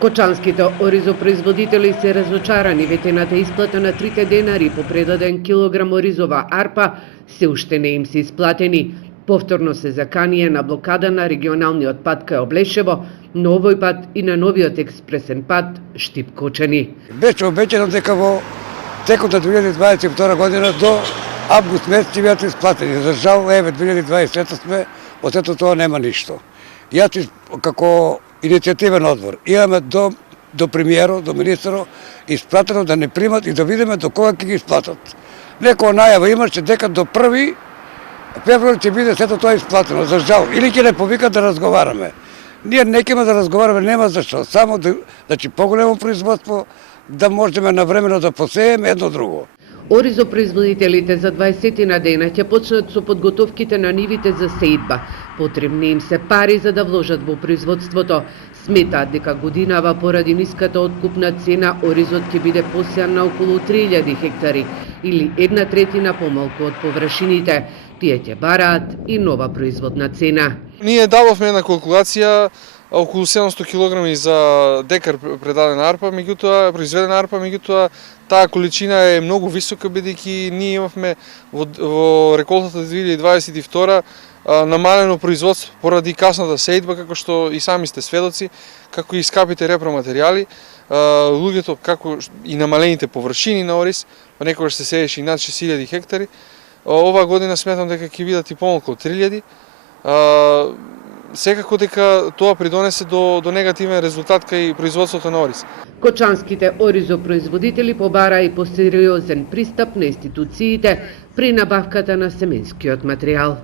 Кочанските оризопроизводители се разочарани, ветената исплата на 3 денари по предаден килограм оризова арпа се уште не им се исплатени. Повторно се заканија на блокада на регионалниот пат кај Облешево, но овој пат и на новиот експресен пат Штип-Кочани. Беше обеќано дека во текот на 2022 година до август месец ќе бидат исплатени. За жал, 2023 сме, од ето тоа нема ништо. Јас како иницијативен одбор имаме до премиерот, до министерот испратено да не примат и да видиме до кога ќе ги исплатат. Некоја најава имаше дека до 1 февруари ќе биде сето тоа исплатено. За жал, или ќе не повикат да разговараме. Ние не ќе да разговараме, нема зашто, само поголемо производство, да можеме навремено да посееме едно друго. Оризопроизводителите за 20 на дена ќе почнат со подготовките на нивите за сеидба. Потребни им се пари за да вложат во производството. Сметаат дека годинава поради ниската откупна цена оризот ќе биде посејан на околу 3000 хектари или 1/3 помалку од површините. Тие ќе бараат и нова производна цена. Ние дадовме една калкулација околу 700 кг за декар предадена арпа, меѓутоа произведена арпа, меѓутоа таа количина е многу висока бидејќи ние имавме во реколтата 2022 намалено производство поради касната сеидба, како што и сами сте сведоци, како и скапите репроматеријали, луѓето како и намалените површини на ориз, па некогаш се сееше и над 6000 хектари. Оваа година сметам дека ќе бидат и помалку од 3000. Секако дека тоа придонесе до негативен резултат кај производството на ориз. Кочанските оризопроизводители побара и посериозен пристап на институциите при набавката на семенскиот материјал.